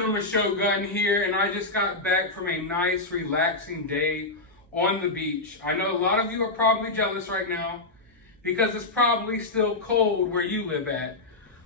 Cinema Shogun here, and I just got back from a nice, relaxing day on the beach. I know a lot of you are probably jealous right now because it's probably still cold where you live at.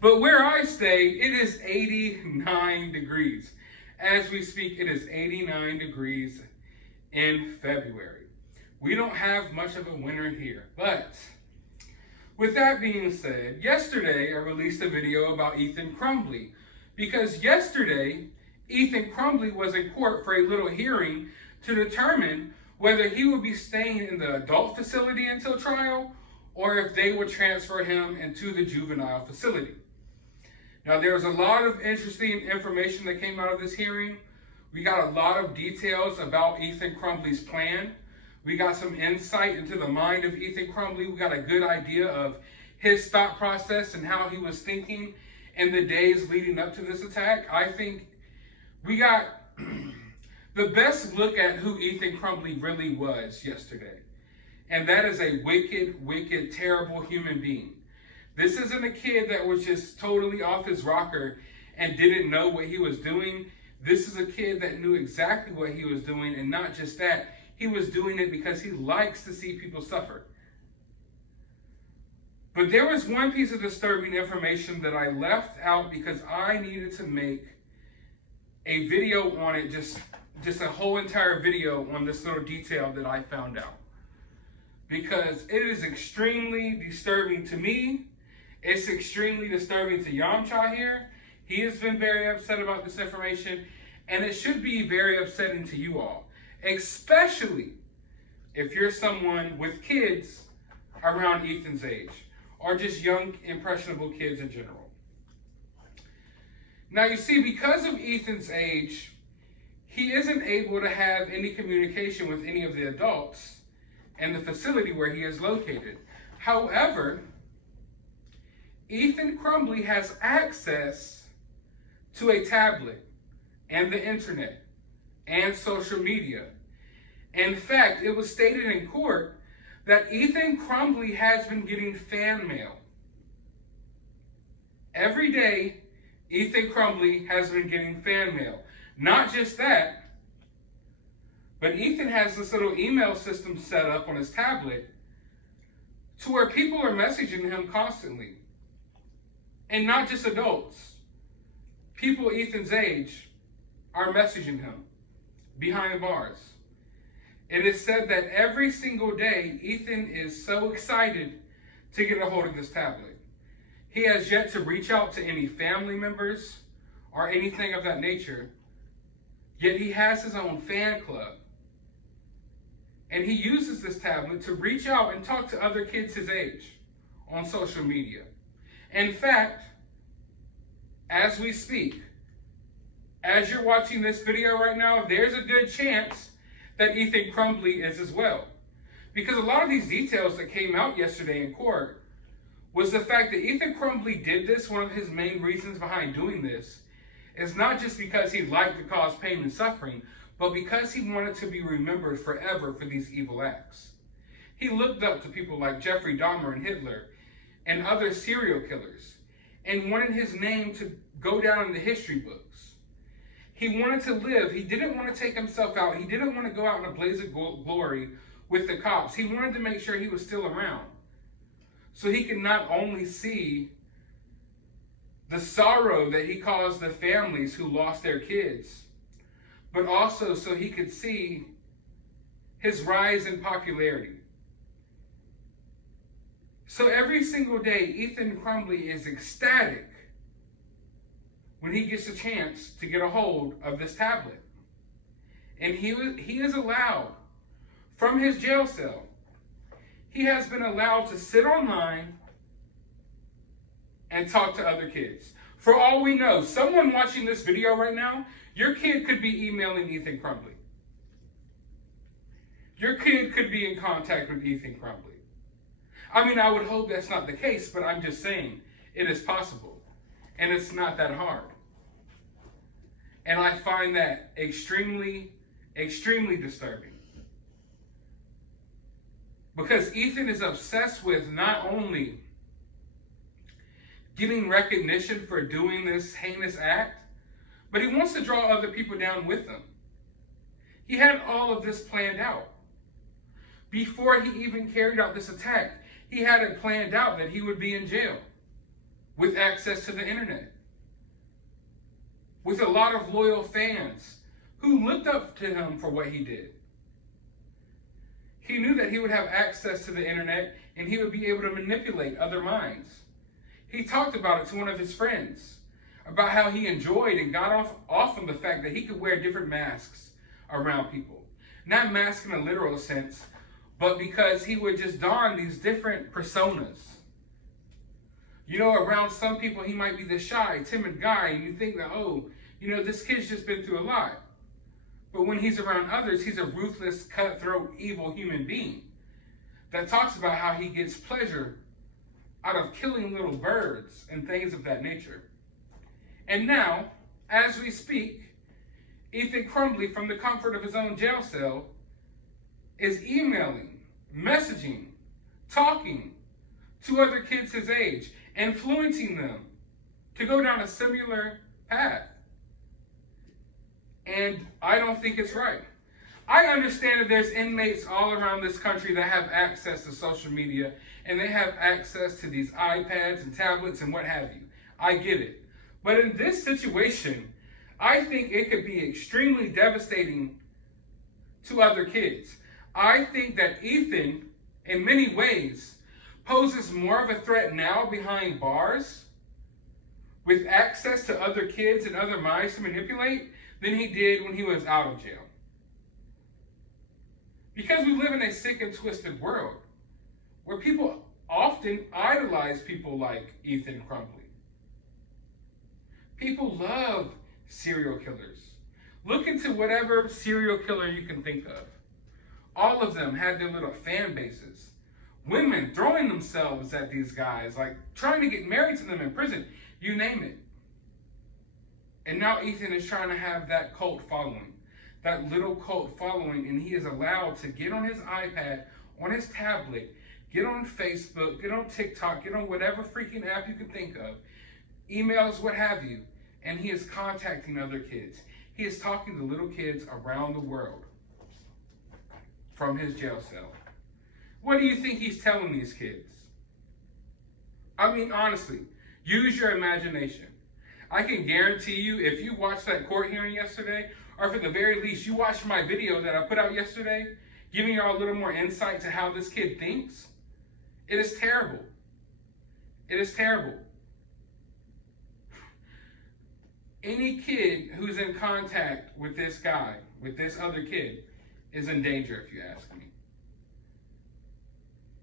But where I stay, it is 89 degrees. As we speak, it is 89 degrees in February. We don't have much of a winter here, but with that being said, yesterday I released a video about Ethan Crumbley because yesterday Ethan Crumbley was in court for a little hearing to determine whether he would be staying in the adult facility until trial or if they would transfer him into the juvenile facility. Now, there's a lot of interesting information that came out of this hearing. We got a lot of details about Ethan Crumbley's plan. We got some insight into the mind of Ethan Crumbley. We got a good idea of his thought process and how he was thinking in the days leading up to this attack. I think we got the best look at who Ethan Crumbley really was yesterday. And that is a wicked, wicked, terrible human being. This isn't a kid that was just totally off his rocker and didn't know what he was doing. This is a kid that knew exactly what he was doing, and not just that, he was doing it because he likes to see people suffer. But there was one piece of disturbing information that I left out because I needed to make a video on it, just a whole entire video on this little detail that I found out. Because it is extremely disturbing to me. It's extremely disturbing to Yamcha here. He has been very upset about this information, and it should be very upsetting to you all, especially if you're someone with kids around Ethan's age, or just young, impressionable kids in general. Now, you see, because of Ethan's age, he isn't able to have any communication with any of the adults in the facility where he is located. However, Ethan Crumbley has access to a tablet and the internet and social media. In fact, it was stated in court that Ethan Crumbley has been getting fan mail. Every day, Ethan Crumbley has been getting fan mail. Not just that, but Ethan has this little email system set up on his tablet to where people are messaging him constantly. And not just adults. People Ethan's age are messaging him behind bars. It is said that every single day, Ethan is so excited to get a hold of this tablet. He has yet to reach out to any family members or anything of that nature, yet he has his own fan club. And he uses this tablet to reach out and talk to other kids his age on social media. In fact, as we speak, as you're watching this video right now, there's a good chance that Ethan Crumbley is as well. Because a lot of these details that came out yesterday in court was the fact that Ethan Crumbley did this. One of his main reasons behind doing this is not just because he liked to cause pain and suffering, but because he wanted to be remembered forever for these evil acts. He looked up to people like Jeffrey Dahmer and Hitler and other serial killers, and wanted his name to go down in the history books. He wanted to live. He didn't want to take himself out. He didn't want to go out in a blaze of glory with the cops. He wanted to make sure he was still around, so he could not only see the sorrow that he caused the families who lost their kids, but also so he could see his rise in popularity. So every single day, Ethan Crumbley is ecstatic when he gets a chance to get a hold of this tablet. And he is allowed, from his jail cell, he has been allowed to sit online and talk to other kids. For all we know, someone watching this video right now, your kid could be emailing Ethan Crumbley. Your kid could be in contact with Ethan Crumbley. I mean, I would hope that's not the case, but I'm just saying it is possible. And it's not that hard. And I find that extremely, extremely disturbing. Because Ethan is obsessed with not only getting recognition for doing this heinous act, but he wants wants to draw other people down with him. He had all of this planned out. Before he even carried out this attack, he had it planned out that he would be in jail with access to the internet, with a lot of loyal fans who looked up to him for what he did. He knew that he would have access to the internet and he would be able to manipulate other minds. He talked about it to one of his friends, about how he enjoyed and got off on the fact that he could wear different masks around people. Not mask in a literal sense, but because he would just don these different personas. You know, around some people he might be the shy, timid guy, and you think that, oh, you know, this kid's just been through a lot. But when he's around others, he's a ruthless, cutthroat, evil human being that talks about how he gets pleasure out of killing little birds and things of that nature. And now, as we speak, Ethan Crumbley, from the comfort of his own jail cell, is emailing, messaging, talking to other kids his age, influencing them to go down a similar path. And I don't think it's right. I understand that there's inmates all around this country that have access to social media and they have access to these iPads and tablets and what have you. I get it. But in this situation, I think it could be extremely devastating to other kids. I think that Ethan, in many ways, poses more of a threat now behind bars with access to other kids and other minds to manipulate than he did when he was out of jail. Because we live in a sick and twisted world where people often idolize people like Ethan Crumbley. People love serial killers. Look into whatever serial killer you can think of. All of them had their little fan bases. Women throwing themselves at these guys, like trying to get married to them in prison. You name it. And now Ethan is trying to have that cult following. That little cult following, and he is allowed to get on his iPad, on his tablet, get on Facebook, get on TikTok, get on whatever freaking app you can think of, emails, what have you, and he is contacting other kids. He is talking to little kids around the world from his jail cell. What do you think he's telling these kids? I mean, honestly, use your imagination. I can guarantee you, if you watched that court hearing yesterday, or for the very least, you watched my video that I put out yesterday, giving y'all a little more insight to how this kid thinks, it is terrible. It is terrible. Any kid who's in contact with this guy, with this other kid, is in danger, if you ask me.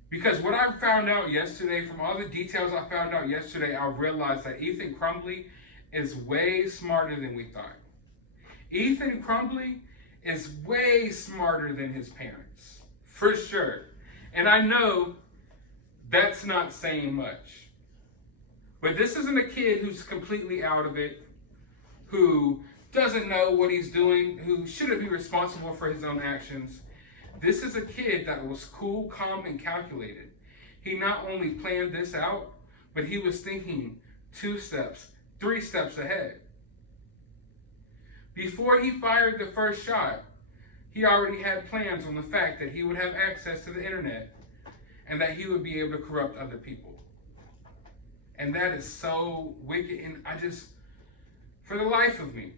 Because what I found out yesterday, from all the details I found out yesterday, I realized that Ethan Crumbley is way smarter than we thought. Ethan Crumbley is way smarter than his parents, for sure. And I know that's not saying much. But this isn't a kid who's completely out of it, who doesn't know what he's doing, who shouldn't be responsible for his own actions. This is a kid that was cool, calm, and calculated. He not only planned this out, but he was thinking 2 steps, 3 steps ahead. Before he fired the first shot, he already had plans on the fact that he would have access to the internet and that he would be able to corrupt other people. And that is so wicked. And I just, for the life of me,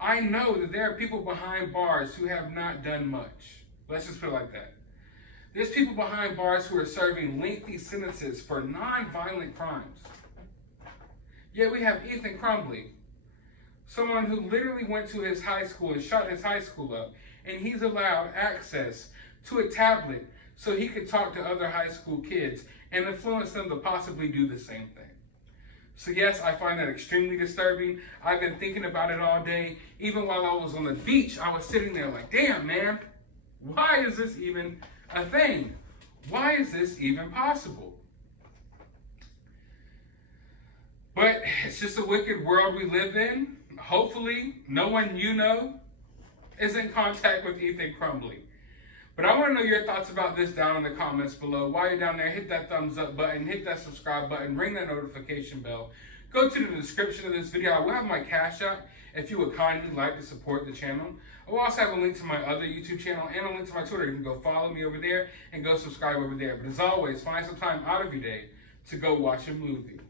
I know that there are people behind bars who have not done much. Let's just put it like that. There's people behind bars who are serving lengthy sentences for non-violent crimes. Yet we have Ethan Crumbley, someone who literally went to his high school and shot his high school up, and he's allowed access to a tablet so he could talk to other high school kids and influence them to possibly do the same thing. So yes, I find that extremely disturbing. I've been thinking about it all day. Even while I was on the beach, I was sitting there like, damn, man, why is this even a thing? Why is this even possible? But it's just a wicked world we live in. Hopefully, no one you know is in contact with Ethan Crumbley. But I want to know your thoughts about this down in the comments below. While you're down there, hit that thumbs up button, hit that subscribe button, ring that notification bell. Go to the description of this video. I will have my Cash App if you would kindly like to support the channel. I will also have a link to my other YouTube channel and a link to my Twitter. You can go follow me over there and go subscribe over there. But as always, find some time out of your day to go watch a movie.